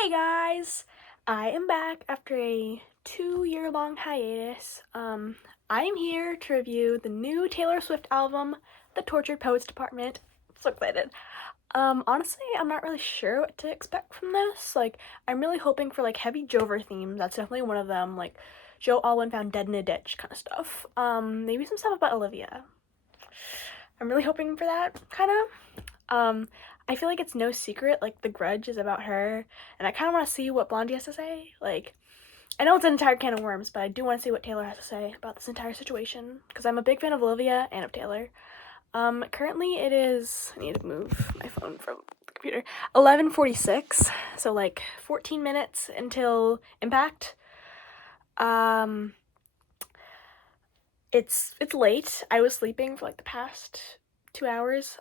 Hey guys! I am back after a 2-year-long hiatus. I am here to review the new Taylor Swift album, The Tortured Poets Department. I'm so excited. Honestly, I'm not really sure what to expect from this. I'm really hoping for, heavy Jover themes. That's definitely one of them. Joe Alwyn found dead in a ditch kind of stuff. Maybe some stuff about Olivia. I'm really hoping for that, kind of. I feel like it's no secret, The Grudge is about her, and I kind of want to see what Blondie has to say. I know it's an entire can of worms, but I do want to see what Taylor has to say about this entire situation, because I'm a big fan of Olivia and of Taylor. Currently it is, I need to move my phone from the computer, 11:46, so 14 minutes until Impact. It's late. I was sleeping for the past 2 hours.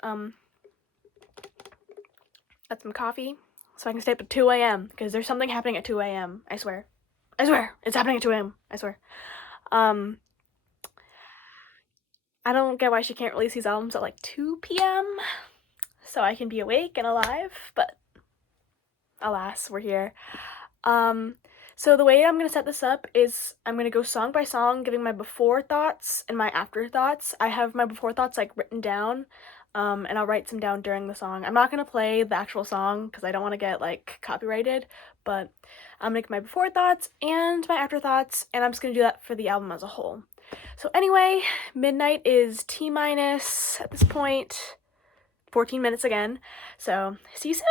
Got some coffee so I can stay up at 2 a.m. because there's something happening at 2 a.m. I swear. It's happening at 2 a.m. I swear. I don't get why she can't release these albums at 2 p.m. so I can be awake and alive, but alas, we're here. So the way I'm gonna set this up is I'm gonna go song by song, giving my before thoughts and my after thoughts. I have my before thoughts written down, and I'll write some down during the song. I'm not gonna play the actual song because I don't want to get copyrighted, but I'm gonna give my before thoughts and my after thoughts, and I'm just gonna do that for the album as a whole. So anyway, midnight is T minus at this point 14 minutes again. So see you soon.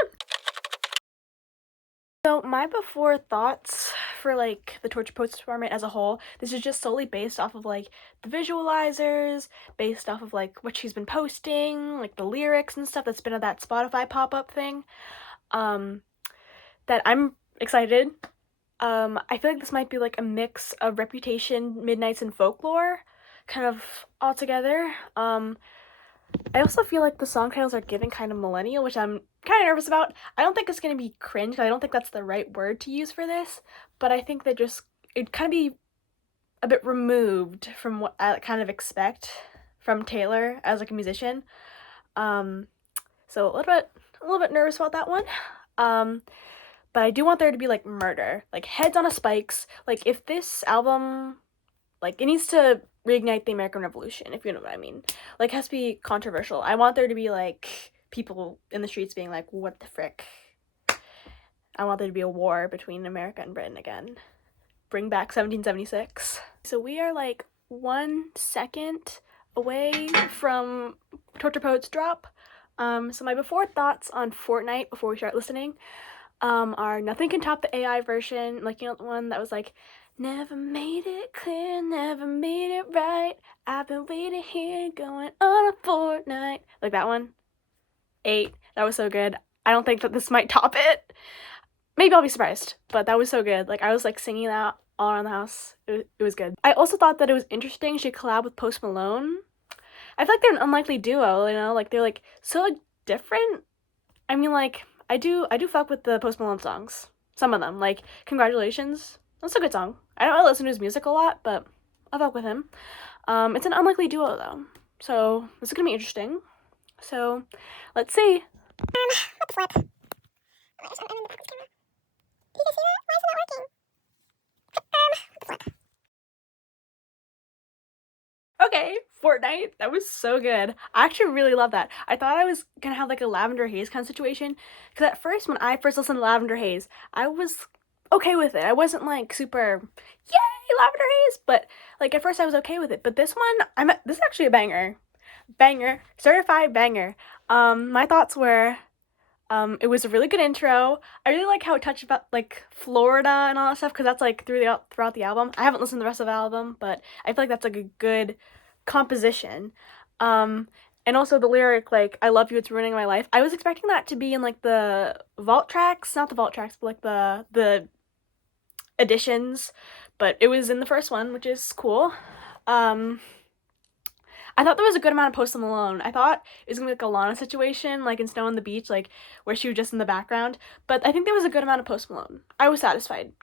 So my before thoughts for the Tortured Poets Department as a whole, this is just solely based off of the visualizers, based off of what she's been posting, the lyrics and stuff that's been at that Spotify pop-up thing. That I'm excited. I feel like this might be a mix of Reputation, Midnights, and Folklore kind of all together. I also feel like the song titles are giving kind of millennial, which I'm kind of nervous about. I don't think it's going to be cringe. I don't think that's the right word to use for this, but I think that it'd kind of be a bit removed from what I kind of expect from Taylor as a musician. So a little bit nervous about that one. But I do want there to be murder, heads on a spikes. If this album, it needs to reignite the American Revolution, if you know what I mean. It has to be controversial. I want there to be people in the streets being what the frick. I want there to be a war between America and Britain again. Bring back 1776. So we are 1 second away from Torture Poets drop. So my before thoughts on Fortnite before we start listening are nothing can top the AI version. The one that was never made it clear, never made it right. I've been waiting here, going on a fortnight. That one. 8. That was so good. I don't think that this might top it. Maybe I'll be surprised, but that was so good. I was singing that all around the house. It was good. I also thought that it was interesting she collabed with Post Malone. I feel they're an unlikely duo, you know? They're so different. I mean, I do fuck with the Post Malone songs. Some of them. Congratulations. That's a good song. I don't really listen to his music a lot, but I'll fuck with him. It's an unlikely duo, though. So, this is gonna be interesting. So, let's see. What the flip? I'm in the focus camera. Did you guys see that? Why is it not working? What the flip? Okay, Fortnite. That was so good. I actually really love that. I thought I was gonna have a Lavender Haze kind of situation, because at first, when I first listened to Lavender Haze, I was okay with it. I wasn't super, yay, Lavender Haze, but at first I was okay with it. But this one, this is actually a banger. Banger. Certified banger. My thoughts were, it was a really good intro. I really like how it touched about Florida and all that stuff, because that's throughout the album. I haven't listened to the rest of the album, but I feel that's a good composition. And also the lyric, I love you, it's ruining my life. I was expecting that to be in the vault tracks, not the vault tracks, but the editions, but it was in the first one, which is cool. I thought there was a good amount of Post Malone. I thought it was gonna be a Lana situation, in Snow on the Beach, where she was just in the background. But I think there was a good amount of Post Malone. I was satisfied.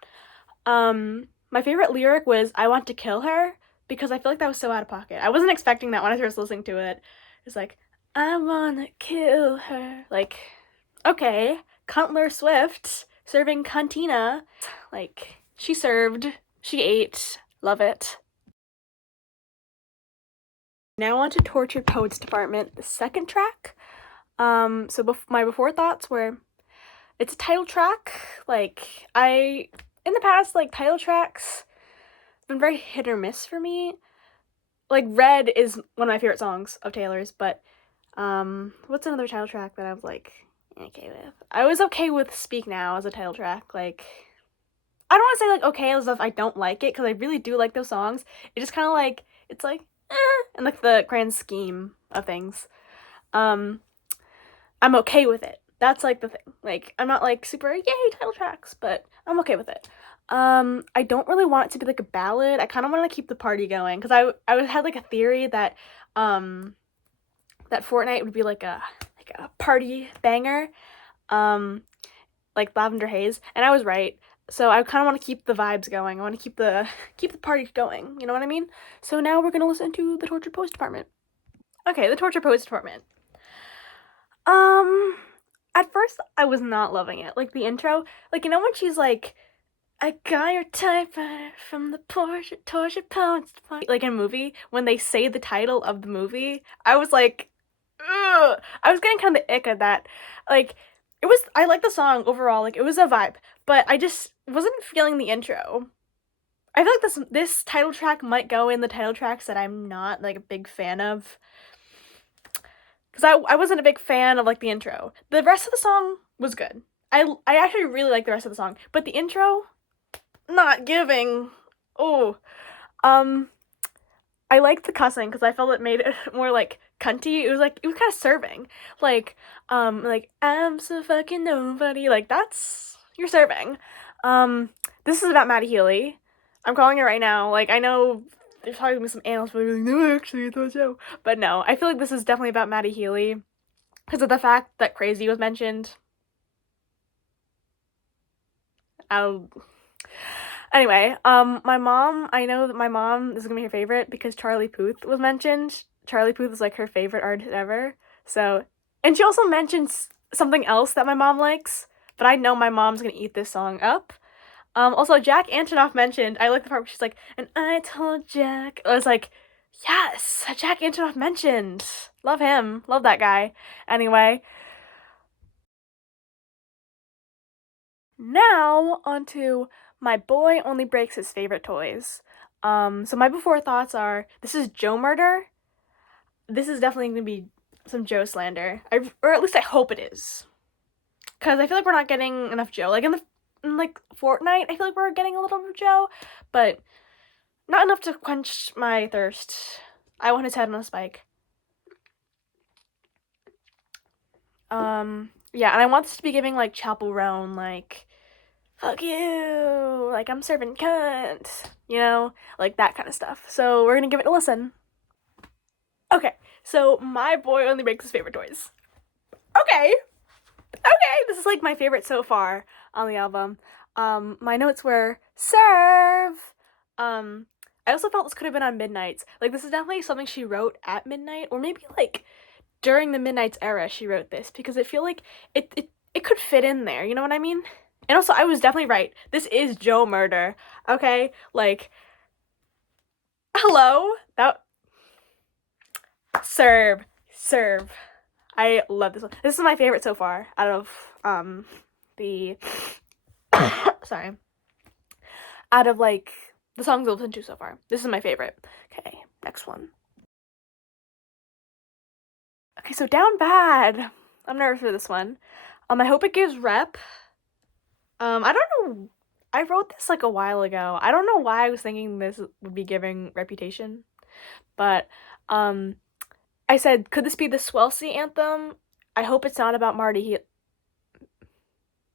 My favorite lyric was "I want to kill her," because I feel that was so out of pocket. I wasn't expecting that when I was listening to it. It's I wanna kill her. Okay, Cutler Swift, serving cantina. Like, she served, she ate, love it. Now on to Tortured Poets Department, the second track. My before thoughts were, it's a title track. Like, in the past, like, title tracks have been very hit or miss for me. Like, Red is one of my favorite songs of Taylor's, but, what's another title track that I was, like, okay with? I was okay with Speak Now as a title track. Like, I don't want to say, like, okay as if I don't like it, because I really do like those songs. It just kind of, like, it's, like, in, like, the grand scheme of things. I'm okay with it. That's, like, the thing. Like, I'm not, like, super, yay, title tracks, but I'm okay with it. I don't really want it to be, like, a ballad. I kind of want to keep the party going, because I had, like, a theory that, that Fortnite would be, like a party banger, like Lavender Haze, and I was right. So I kind of want to keep the vibes going. I want to keep the party going. You know what I mean? So now we're gonna listen to the Tortured Poets Department. Okay, the Tortured Poets Department. At first I was not loving it. Like the intro, like, you know when she's like, "I got your typewriter from the Tortured Poets Department," like in a movie when they say the title of the movie, I was like, ugh. I was getting kind of the ick of that. Like, I like the song overall. Like, it was a vibe, but I just wasn't feeling the intro. I feel like this title track might go in the title tracks that I'm not, like, a big fan of. Because I wasn't a big fan of, like, the intro. The rest of the song was good. I actually really like the rest of the song. But the intro, not giving. Oh. I liked the cussing because I felt it made it more, like, cunty. It was kind of serving. Like, I'm so fucking nobody. Like, you're serving. This is about Maddie Healy. I'm calling it right now. Like, I know there's probably gonna be some analysts who are like, no, actually, I thought so. But no, I feel like this is definitely about Maddie Healy because of the fact that Crazy was mentioned. Anyway, I know that my mom, this is gonna be her favorite because Charlie Puth was mentioned. Charlie Puth is, like, her favorite artist ever. So, and she also mentions something else that my mom likes, but I know my mom's gonna eat this song up. Also, Jack Antonoff mentioned, I like the part where she's like, "And I told Jack." I was like, yes, Jack Antonoff mentioned. Love him. Love that guy. Anyway. Now, onto My Boy Only Breaks His Favorite Toys. So my before thoughts are, this is Joe murder. This is definitely going to be some Joe slander. Or at least I hope it is. Because I feel like we're not getting enough Joe. Like, in Fortnite, I feel like we're getting a little bit of Joe, but not enough to quench my thirst. I want his head on a spike. Yeah, and I want this to be giving, like, Chapel Roan, like, fuck you, like, I'm serving cunt, you know, like, that kind of stuff. So we're gonna give it a listen. Okay, so My Boy Only Breaks His Favorite Toys. Okay, this is, like, my favorite so far on the album. My notes were, serve. I also felt this could have been on Midnights. Like, this is definitely something she wrote at midnight, or maybe, like, during the Midnights era she wrote this, because I feel like it could fit in there, you know what I mean? And also, I was definitely right. This is Joe murder, okay? Like, hello? That... Serve. I love this one. This is my favorite so far out of, the... sorry. Out of, like, the songs I've listened to so far. This is my favorite. Okay, next one. Okay, so Down Bad. I'm nervous for this one. I hope it gives rep. I don't know. I wrote this, like, a while ago. I don't know why I was thinking this would be giving Reputation. But, I said, could this be the Swelsey anthem? I hope it's not about Marty Healy.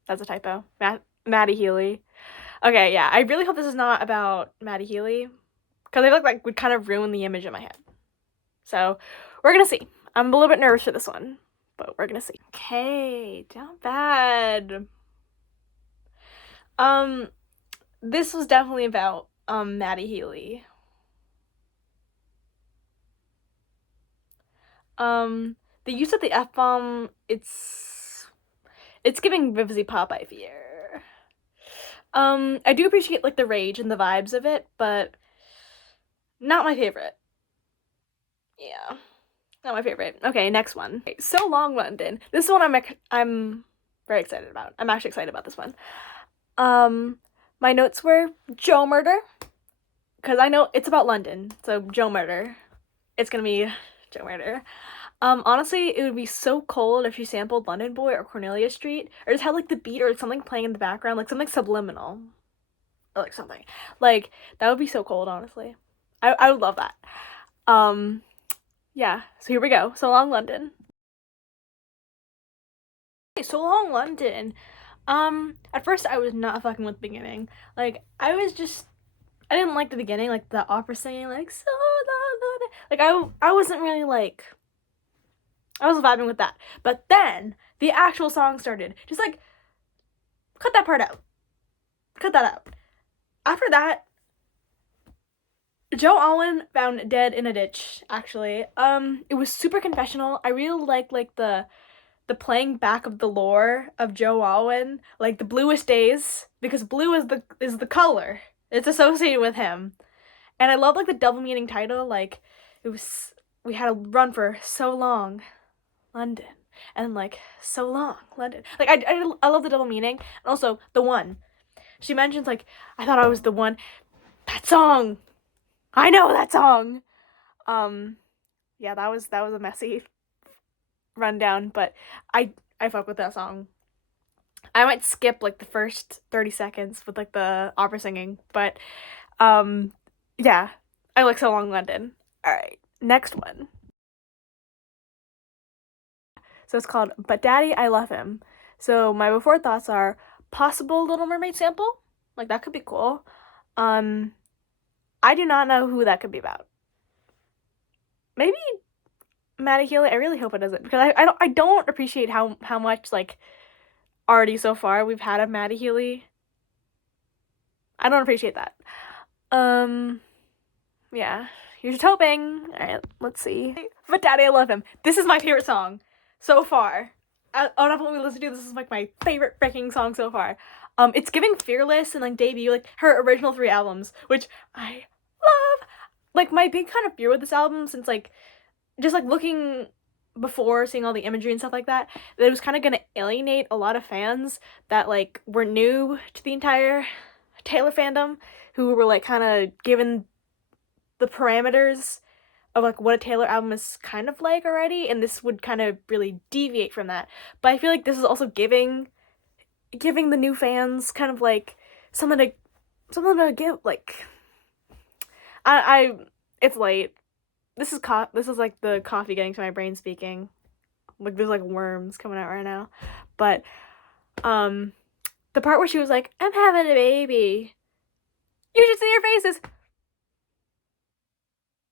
That's a typo. Maddie Healy. Okay, yeah. I really hope this is not about Maddie Healy. Because I feel like would kind of ruin the image in my head. So, we're gonna see. I'm a little bit nervous for this one. But we're gonna see. Okay, Down Bad. This was definitely about, Maddie Healy. The use of the F-bomb, it's giving Vivzy Pop, I fear. I do appreciate like the rage and the vibes of it, but not my favorite. Yeah, not my favorite. Okay, next one. Okay, So Long London. This is one I'm very excited about. I'm actually excited about this one. Um, my notes were Joe murder because I know it's about London, so Joe murder. It's gonna be Joe murder. Honestly, it would be so cold if she sampled London Boy or Cornelia Street, or just had like the beat or something playing in the background, like something subliminal, or like something. Like that would be so cold, honestly. I would love that. Um, yeah. So here we go. So Long London. Okay, So Long London. At first I was not fucking with the beginning. Like I didn't like the beginning, like the opera singing, like so long London. Like I wasn't really like I was vibing with that. But then the actual song started. Just like cut that part out. Cut that out. After that, Joe Alwyn found dead in a ditch, actually. It was super confessional. I really like the playing back of the lore of Joe Alwyn, like the bluest days, because blue is the color. It's associated with him. And I love like the double meaning title, like it was we had a run for so long, London. And like so long, London. Like I love the double meaning. And also the one. She mentions like I thought I was the one. That song. I know that song. Um yeah, that was a messy rundown, but I fuck with that song. I might skip like the first 30 seconds with like the opera singing, but um yeah, I like So Long London. All right, next one. So it's called But Daddy I Love Him. So my before thoughts are possible Little Mermaid sample. Like that could be cool. Um I do not know who that could be about. Maybe Maddie Healy. I really hope it doesn't because I don't appreciate how much like already so far we've had of Maddie Healy. I don't appreciate that. Um yeah. You're just hoping. Alright, let's see. But Daddy, I love him. This is my favorite song so far. Out of what we listen to, this is like my favorite freaking song so far. It's giving Fearless and like debut, like her original 3 albums, which I love. Like my big kind of fear with this album, since like just like looking before seeing all the imagery and stuff like that, that it was kind of gonna alienate a lot of fans that like were new to the entire Taylor fandom, who were like kind of given the parameters of like what a Taylor album is kind of like already, and this would kind of really deviate from that. But I feel like this is also giving the new fans kind of like something to something to give like I it's late. This is like the coffee getting to my brain speaking. Like there's like worms coming out right now. But um the part where she was like, "I'm having a baby. You should see your faces."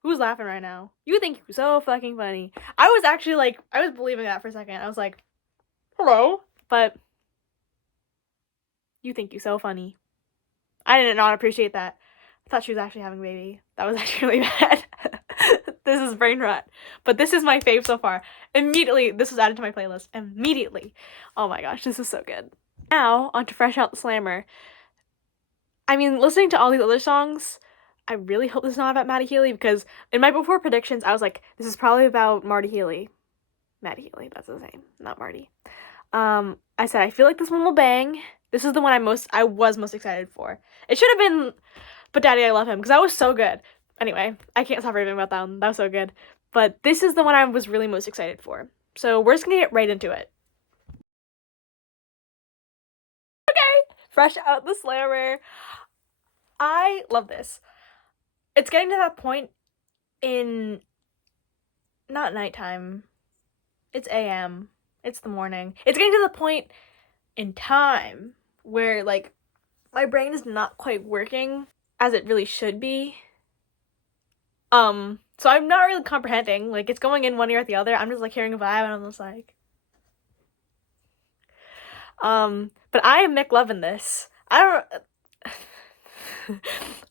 Who's laughing right now? You think you're so fucking funny. I was actually like, I was believing that for a second. I was like, hello? But you think you're so funny. I did not appreciate that. I thought she was actually having a baby. That was actually really bad. This is brain rot. But this is my fave so far. Immediately, this was added to my playlist. Immediately. Oh my gosh, this is so good. Now, on to Fresh Out the Slammer. I mean, listening to all these other songs, I really hope this is not about Maddie Healy because in my before predictions, I was like, this is probably about Marty Healy. Maddie Healy, that's the same, not Marty. I said I feel like this one will bang. This is the one I was most excited for. It should have been But Daddy I Love Him because that was so good. Anyway, I can't stop raving about that one. That was so good. But this is the one I was really most excited for. So we're just gonna get right into it. Okay, Fresh Out the Slammer. I love this. It's getting to that point in not nighttime. It's AM. It's the morning. It's getting to the point in time where like my brain is not quite working as it really should be. So I'm not really comprehending. Like it's going in one ear at the other. I'm just like hearing a vibe and I'm just like but I am McLovin' this. I don't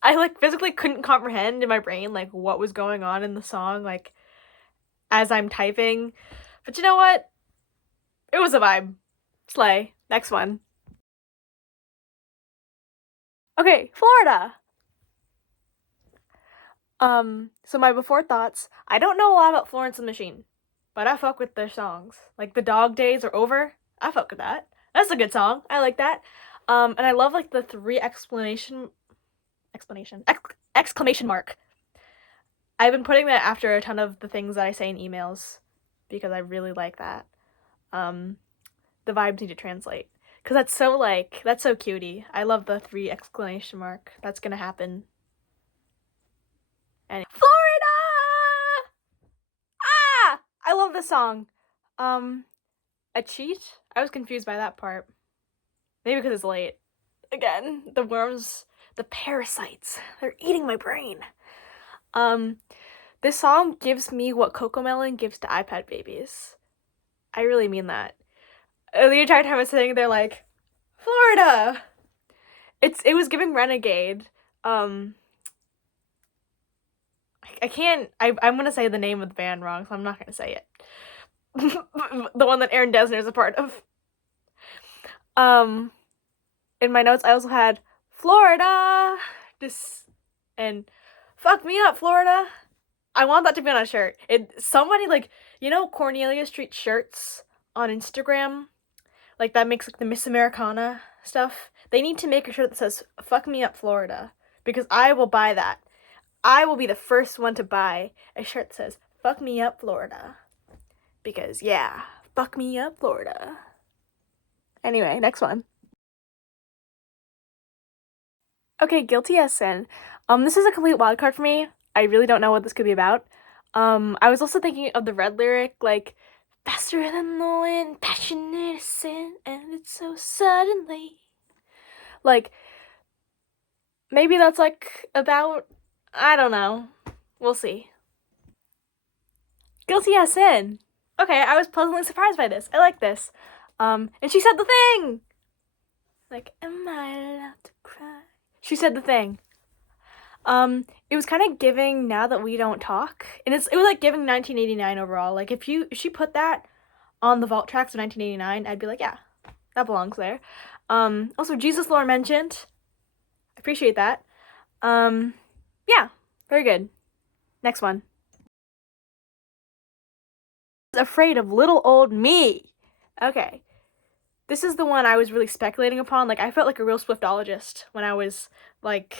I like physically couldn't comprehend in my brain like what was going on in the song like as I'm typing. But you know what? It was a vibe. Slay. Next one. Okay, Florida. So my before thoughts, I don't know a lot about Florence and the Machine, but I fuck with their songs. Like The Dog Days Are Over. I fuck with that. That's a good song. I like that. And I love like the three exclamation mark. I've been putting that after a ton of the things that I say in emails because I really like that. The vibes need to translate. Cause that's so cutie. I love the three exclamation mark. That's gonna happen. And Florida! Ah! I love this song. A cheat? I was confused by that part. Maybe because it's late. Again, the worms, the parasites, they're eating my brain. This song gives me what Cocomelon gives to iPad babies. I really mean that. The entire time I was sitting there like, Florida! It was giving Renegade. I'm gonna say the name of the band wrong, so I'm not gonna say it. The one that Aaron Dessner is a part of. In my notes, I also had Florida, and fuck me up, Florida. I want that to be on a shirt. Somebody like Cornelia Street shirts on Instagram, like that makes like the Miss Americana stuff. They need to make a shirt that says "Fuck me up, Florida," because I will buy that. I will be the first one to buy a shirt that says "Fuck me up, Florida," because yeah, fuck me up, Florida. Anyway, next one. Okay, Guilty as Sin. This is a complete wild card for me. I really don't know what this could be about. I was also thinking of the Red lyric, like, faster than the wind, passionate as sin, and it's so suddenly. Like, maybe that's, like, about, I don't know. We'll see. Guilty as Sin. Okay, I was pleasantly surprised by this. I like this. And she said the thing! Like, am I allowed to cry? She said the thing. It was kind of giving Now That We Don't Talk, and it was like giving 1989 overall. Like if she put that on the vault tracks of 1989, I'd be like, yeah, that belongs there. Also Jesus Lore mentioned. I appreciate that. Yeah, very good. Next one. Afraid of Little Old Me. Okay. This is the one I was really speculating upon. Like I felt like a real Swiftologist when I was like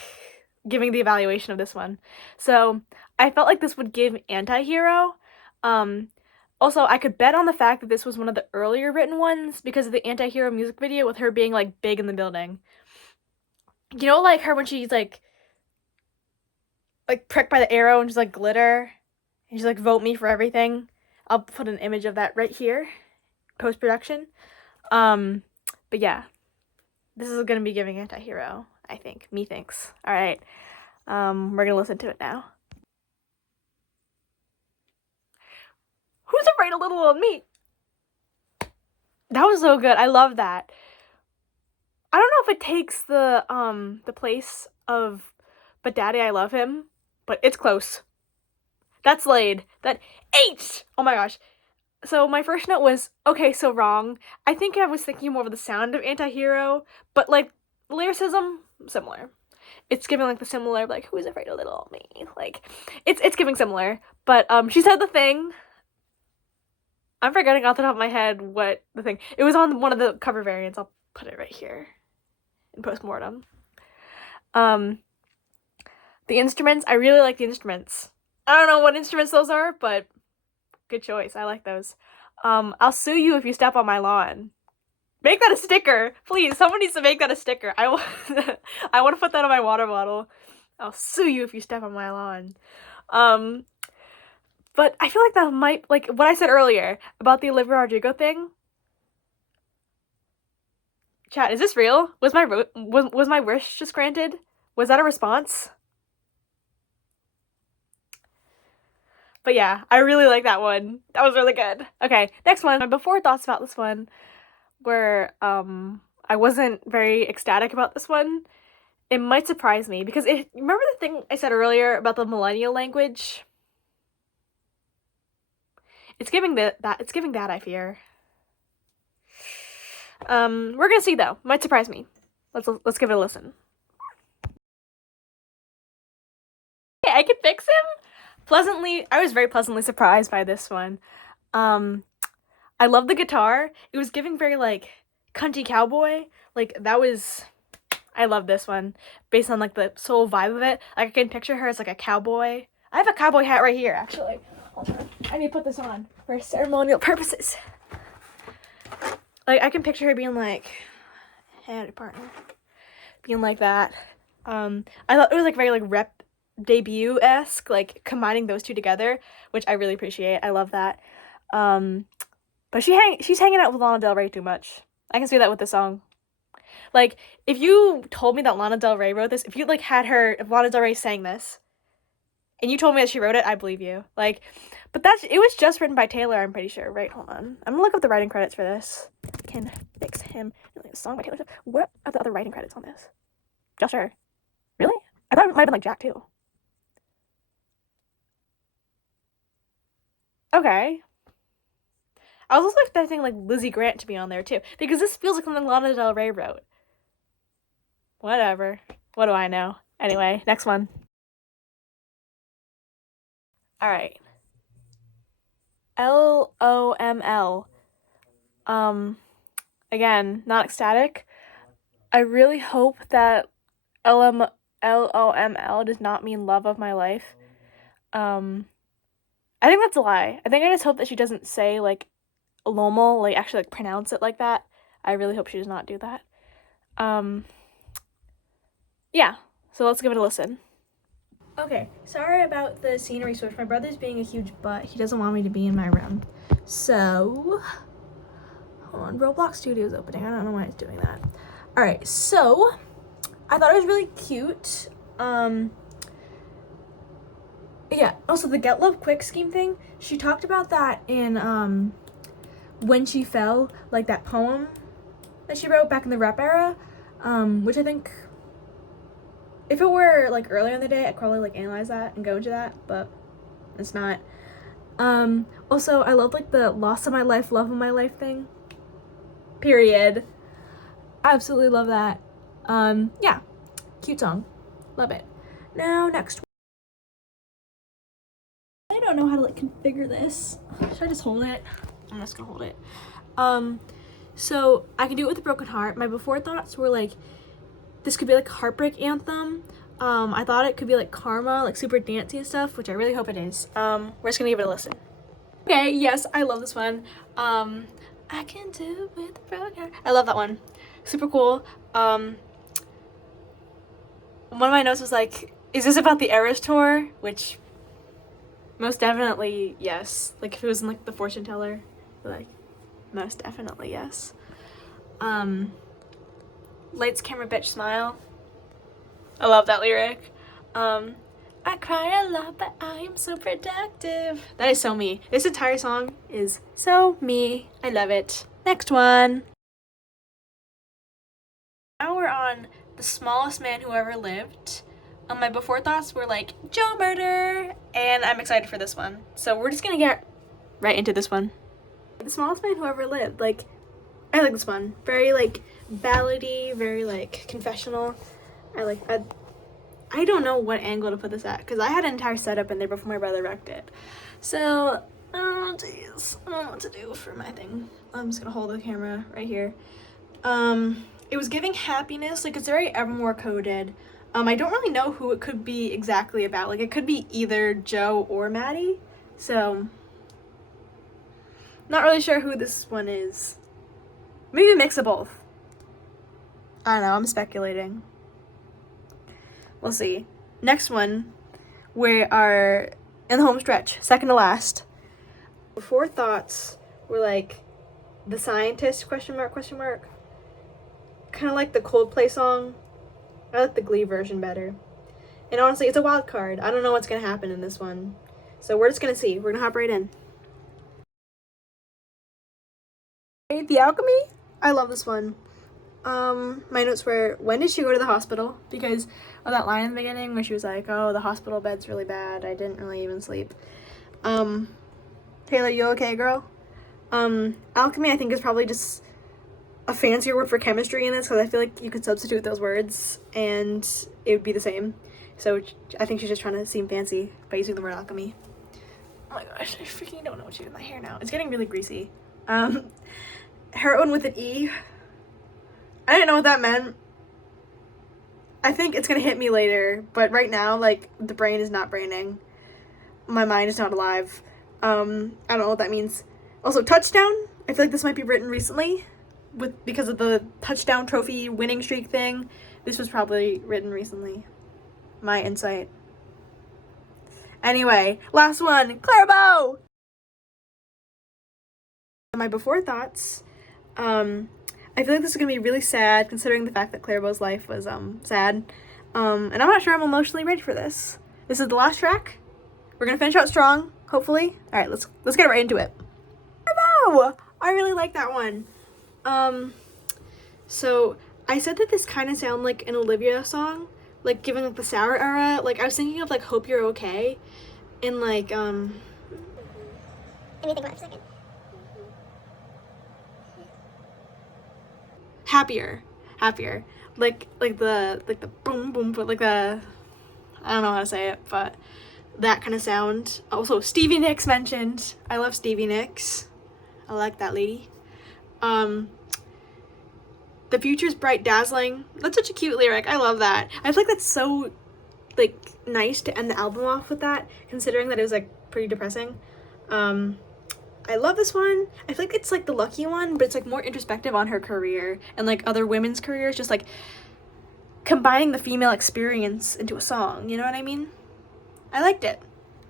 giving the evaluation of this one. So I felt like this would give Anti-Hero. Also, I could bet on the fact that this was one of the earlier written ones because of the Anti-Hero music video with her being like big in the building. You know, like her when she's like pricked by the arrow and she's like glitter and she's like vote me for everything. I'll put an image of that right here, post-production. But yeah, this is gonna be giving Anti-Hero, I think. Methinks. All right. We're gonna listen to it now. Who's afraid of Little Old Me? That was so good. I love that. I don't know if it takes the place of But Daddy I Love Him, but it's close. That's Laid. That H! Oh my gosh. So my first note was, okay, so wrong. I think I was thinking more of the sound of Anti-Hero, but like lyricism, similar. It's giving like the similar, like, who's afraid of Little Old Me? Like, it's giving similar. But she said the thing. I'm forgetting off the top of my head what the thing. It was on one of the cover variants. I'll put it right here in postmortem. The instruments, I really like the instruments. I don't know what instruments those are, but good choice. I like those. I'll sue you if you step on my lawn. Make that a sticker, please. Someone needs to make that a sticker. I want to put that on my water bottle. I'll sue you if you step on my lawn. But I feel like that might, like what I said earlier about the Olivia Rodrigo thing. Chat, is this real? Was my wish just granted? Was that a response? But yeah, I really like that one. That was really good. Okay, next one. My before thoughts about this one were I wasn't very ecstatic about this one. It might surprise me because remember the thing I said earlier about the millennial language? It's giving that I fear. We're gonna see though. Might surprise me. Let's give it a listen. I could fix him. I was very pleasantly surprised by this one. I love the guitar. It was giving very like country cowboy. Like I love this one based on like the soul vibe of it. Like I can picture her as like a cowboy. I have a cowboy hat right here actually. Hold on. I need to put this on for ceremonial purposes. Like I can picture her being like, "Hey, partner," being like that. I thought it was like very like rep debut-esque, like combining those two together, which I really appreciate. I love that. But she's hanging out with Lana Del Rey too much. I can see that with the song. Like, if you told me that Lana Del Rey wrote this, if Lana Del Rey sang this, and you told me that she wrote it, I believe you. Like, but it was just written by Taylor, I'm pretty sure. Right, hold on. I'm gonna look up the writing credits for this. Can fix him. Like, a song by Taylor Swift. What are the other writing credits on this? Just her. Really? I thought it might have been like Jack too. Okay. I was also expecting like Lizzie Grant to be on there too, because this feels like something Lana Del Rey wrote. Whatever. What do I know? Anyway, next one. Alright. LOML. Again, not ecstatic. I really hope that LOML does not mean love of my life. I think that's a lie. I think I just hope that she doesn't say like Lomel, like actually like pronounce it like that. I really hope she does not do that. Yeah, so let's give it a listen. Okay, sorry about the scenery switch. My brother's being a huge butt. He doesn't want me to be in my room. So, hold on, Roblox Studio's opening. I don't know why it's doing that. Alright, so, I thought it was really cute. Yeah, also the Get Love Quick scheme thing, she talked about that in, When She Fell, like that poem that she wrote back in the rap era, which I think, if it were like earlier in the day, I'd probably like analyze that and go into that, but it's not. Also, I love like the loss of my life, love of my life thing. Period. Absolutely love that. Yeah, cute song. Love it. Now, next. I don't know how to like configure this. Should I just hold it? I'm just gonna hold it. So I can do it with a broken heart. My before thoughts were like, this could be like a heartbreak anthem. I thought it could be like Karma, like super dancey and stuff, which I really hope it is. We're just gonna give it a listen. Okay, yes, I love this one. I can do it with a broken heart. I love that one. Super cool. One of my notes was like, is this about the Eras tour? Which most definitely yes. Like if it was in like the fortune teller, like most definitely yes. Lights, camera, bitch, smile. I love that lyric. I cry a lot, but I am so productive. That is so me. This entire song is so me. I love it. Next one. Now we're on The Smallest Man Who Ever Lived. My before thoughts were like Joe Murder, and I'm excited for this one. So we're just gonna get right into this one. The Smallest Man Who Ever Lived. Like, I like this one. Very like ballady, very like confessional. I don't know what angle to put this at because I had an entire setup in there before my brother wrecked it. So, oh jeez, I don't know what to do for my thing. I'm just gonna hold the camera right here. It was giving happiness, like it's very Evermore coded. I don't really know who it could be exactly about. Like it could be either Joe or Maddie. So, not really sure who this one is. Maybe a mix of both. I don't know, I'm speculating. We'll see. Next one, we are in the home stretch, second to last. Before thoughts were like The Scientist, question mark. Kind of like the Coldplay song. I like the Glee version better. And honestly, it's a wild card. I don't know what's going to happen in this one. So we're just going to see. We're going to hop right in. The Alchemy? I love this one. My notes were, when did she go to the hospital? Because of that line in the beginning where she was like, oh, the hospital bed's really bad. I didn't really even sleep. Taylor, you okay, girl? Alchemy, I think, is probably just a fancier word for chemistry in this because I feel like you could substitute those words and it would be the same. So I think she's just trying to seem fancy by using the word alchemy. Oh my gosh, I freaking don't know what to do with my hair now. It's getting really greasy. Heroine with an E. I didn't know what that meant. I think it's gonna hit me later, but right now, like, the brain is not braining. My mind is not alive. I don't know what that means. Also, touchdown. I feel like this might be written recently, because of the touchdown trophy winning streak thing. This was probably written recently. My insight. Anyway, last one, Clairbow! My before thoughts. I feel like this is gonna be really sad considering the fact that Clairbow's life was sad. And I'm not sure I'm emotionally ready for this. This is the last track. We're gonna finish out strong, hopefully. All right, let's get right into it. Clairbow! I really like that one. So I said that this kind of sounded like an Olivia song, like given like the Sour era. Like I was thinking of like Hope You're Okay, and like Let me think about it for a second. happier, like the boom boom, but like the, I don't know how to say it, but that kind of sound. Also, Stevie Nicks mentioned. I love Stevie Nicks. I like that lady. The future's bright, dazzling. That's such a cute lyric. I love that. I feel like that's so like nice to end the album off with that, considering that it was like pretty depressing. I love this one. I feel like it's like the lucky one, but it's like more introspective on her career and like other women's careers, just like combining the female experience into a song, you know what I mean? I liked it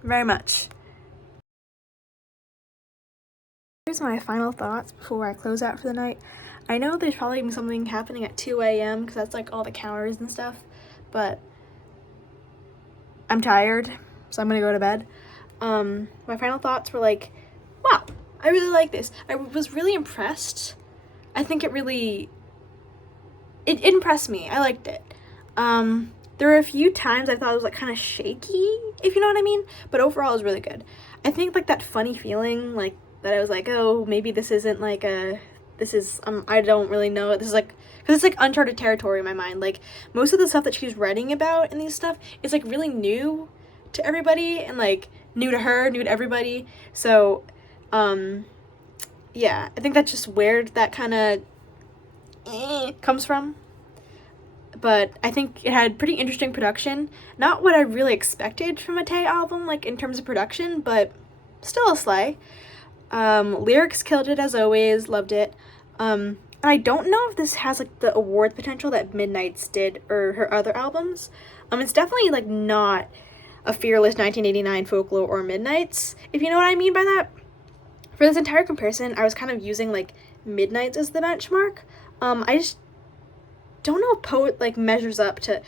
very much. Here's my final thoughts before I close out for the night. I know there's probably something happening at 2 a.m. because that's like all the counters and stuff, but I'm tired, so I'm gonna go to bed. My final thoughts were like, wow, I really like this. I was really impressed. I think it impressed me. I liked it. There were a few times I thought it was like kind of shaky, if you know what I mean, but overall it was really good. I think like that funny feeling, like that I was like, oh, maybe this isn't like I don't really know. This is like, because it's like uncharted territory in my mind. Like most of the stuff that she's writing about and these stuff is like really new to everybody and like new to her, new to everybody. So yeah, I think that's just where that kind of comes from. But I think it had pretty interesting production. Not what I really expected from a Tay album, like in terms of production, but still a slay. Lyrics killed it as always, loved it. And I don't know if this has like the award potential that Midnight's did or her other albums. It's definitely like not a Fearless, 1989, Folklore, or Midnight's, if you know what I mean by that. For this entire comparison, I was kind of using like Midnight's as the benchmark. I just don't know if Poet like measures up to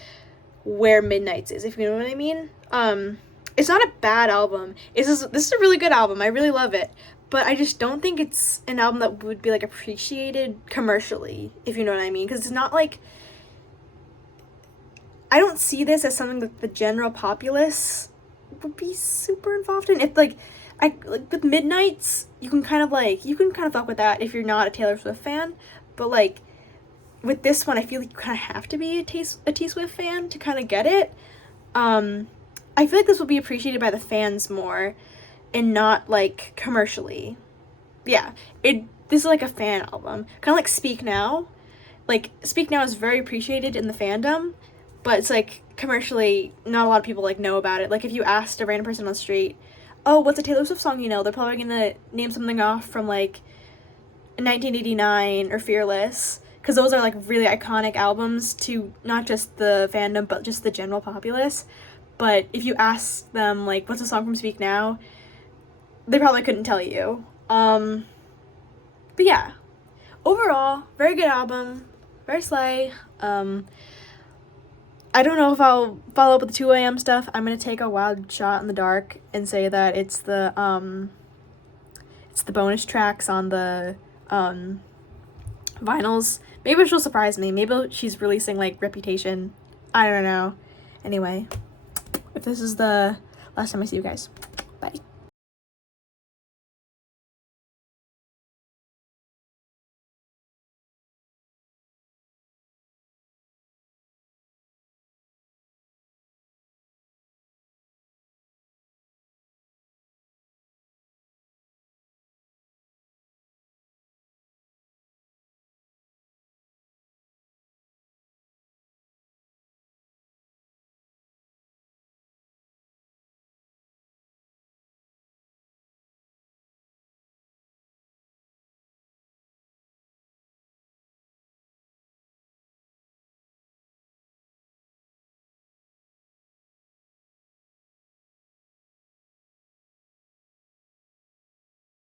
where Midnight's is, if you know what I mean. It's not a bad album. This is a really good album. I really love it. But I just don't think it's an album that would be like appreciated commercially, if you know what I mean. Because it's not like, I don't see this as something that the general populace would be super involved in. If like with Midnight's, you can kind of fuck with that if you're not a Taylor Swift fan. But like with this one, I feel like you kind of have to be a T Swift fan to kind of get it. I feel like this will be appreciated by the fans more and not like commercially. Yeah, this is like a fan album, kind of like Speak Now. Like Speak Now is very appreciated in the fandom, but it's like commercially not a lot of people like know about it. Like if you asked a random person on the street, oh, what's a Taylor Swift song you know, they're probably gonna name something off from like 1989 or Fearless, because those are like really iconic albums to not just the fandom but just the general populace. But if you ask them like what's a song from Speak Now, they probably couldn't tell you. But yeah, overall, very good album, very slay. I don't know if I'll follow up with the 2 a.m. stuff. I'm gonna take a wild shot in the dark and say that it's the bonus tracks on the vinyls. Maybe she'll surprise me. Maybe she's releasing like Reputation. I don't know. Anyway, if this is the last time I see you guys, bye.